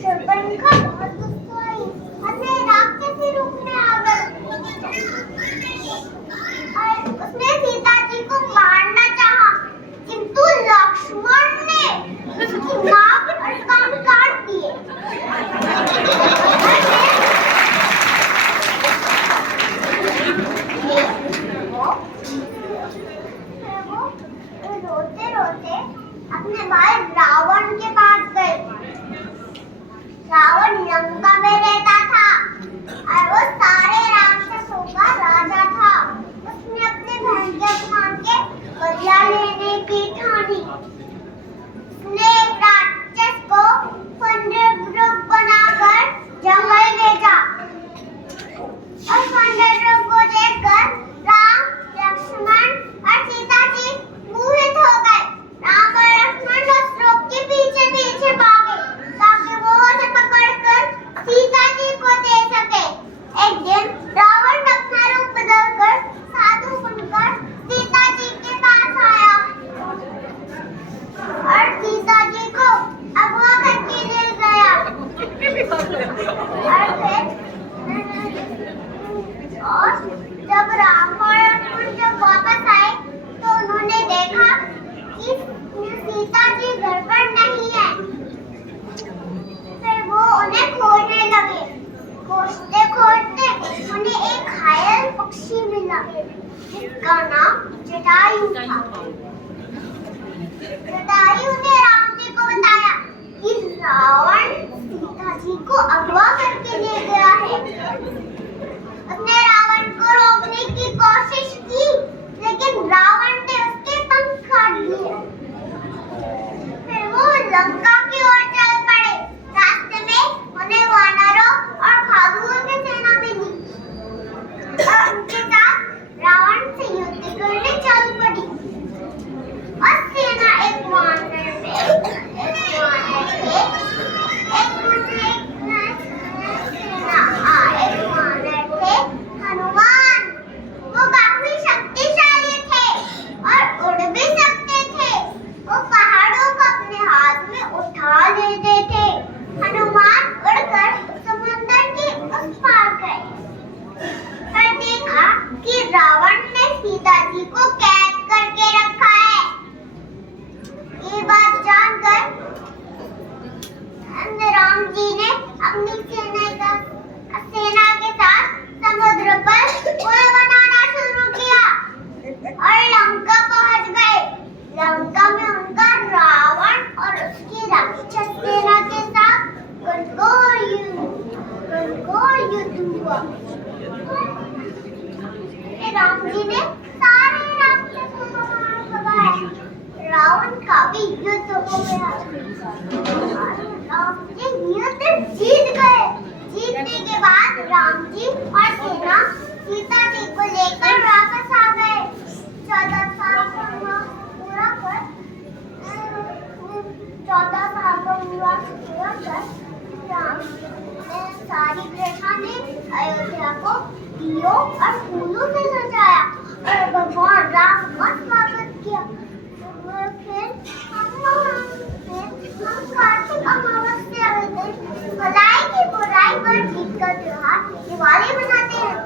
शूर्पणखा बहुत गुस्सा आई और राक्षसी रूप में आ गई और उसने सीता जी को मारना चाहा, किंतु लक्ष्मण ने उसकी नाक और कान काट दिए। रोते रोते अपने भाई रावण के पास गए। रावण लंका में रहता था और वो सारे राक्षसों का राजा था। उसने अपने बहन के अपमान के बदला लेने की ठानी। उसने एक राक्षस को खंडहर बनाकर जंगल भेजा और खंडहर को देखकर राम, लक्ष्मण और सीता जी मोहित हो गए। राम और लक्ष्मण शत्रुओं के पीछे पीछे भागे ताकि वो उसे पकड़कर सीता जी को दे सके। एक दिन रावण अपना रूप बदलकर साधु बनकर सीता जी के पास आया और सीता जी को अगवा करके ले गया। और जब राम और लक्ष्मण जब वापस आए तो उन्होंने देखा कि सीता जी घर पर नहीं है। फिर वो उन्हें खोजने लगे। खोजते खोजते उन्हें एक घायल पक्षी मिला जिसका नाम जटायु था। जटायु ने राम जी को बताया कि रावण सीता जी को अगवा करके ले गया है। उसने रावण को रोकने की कोशिश की, लेकिन रावण ने उसके पंख काट दिए। फिर वो लंका की ओर चल पड़े। रास्ते में उन्हें वानरों और भालुओं की सेना मिली और उनके साथ रावण से युद्ध करने चल पड़ी। और सेना एक वानर थे हनुमान। वो काफी शक्तिशाली थे और उड़ भी सकते थे। वो पहाड़ों को अपने हाथ में उठा लेते थे। हनुमान उड़कर समुद्र के उस पार गए पर देखा कि रावण ने सीता जी को कैद करके रखा है। ये बात जानकर राम जी ने अपनी सेना के साथ समुद्र पर पुल बनाना शुरू किया और लंका पहुंच गए। लंका में उनका रावण और उसकी राक्षस सेना के साथ घनघोर युद्ध हुआ। राम जी ने सारे राक्षसों को मार भगाया। रावण का भी युद्ध हो गया। राम जी युद्ध जीत गए। जीतने के बाद राम जी और सेना सीता जी को लेकर वापस आ गए। 14 साल का पूरा कर राम ने सारी प्रजा ने अयोध्या को दियों और फूलों से सजाया और भगवान राम का स्वागत किया। फिर हम कार्तिक अमावस्या के दिन भलाई की बुराई पर जीत का त्योहार दिवाली मनाते हैं।